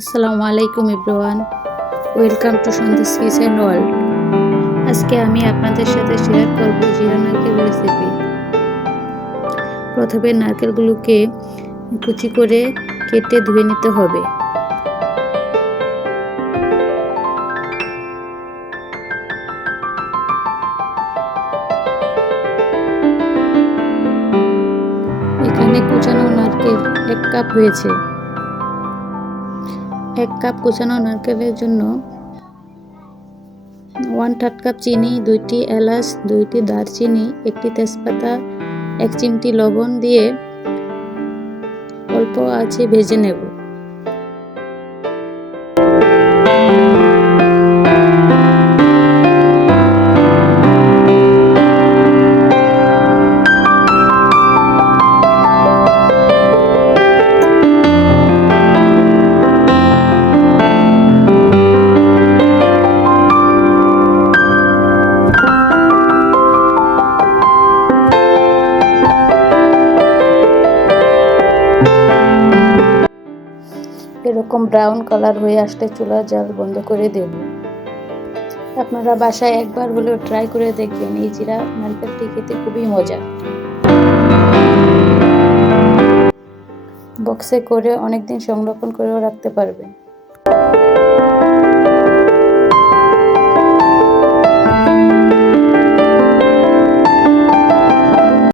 আসসালামু আলাইকুম everyone. Welcome to Sandesh kitchen world. আজকে আমি আপনাদের সাথে শেয়ার করব জিরা নারকেল রেসিপি প্রথমে নারকেলগুলোকে কুচি করে কেটে ধুয়ে নিতে হবে। এখানে কুচানো নারকেল এক কাপ হয়েছে। এক কাপ কুচানো নারকেলের জন্য ওয়ান থার্ড কাপ চিনি, দুইটি এলাচ, দুইটি দারচিনি, একটি তেজপাতা, এক চিমটি লবণ দিয়ে অল্প আছে ভেজে নেব। এরকম ব্রাউন কালার হয়ে আসতে চুলার জাল বন্ধ করে দেব। আপনারা বাসায় একবার হলেও ট্রাই করে দেখবেন, এই জিরা নারকেলটি খেতে খুবই মজা। বক্সে করে অনেকদিন সংরক্ষণ করেও রাখতে পারবেন।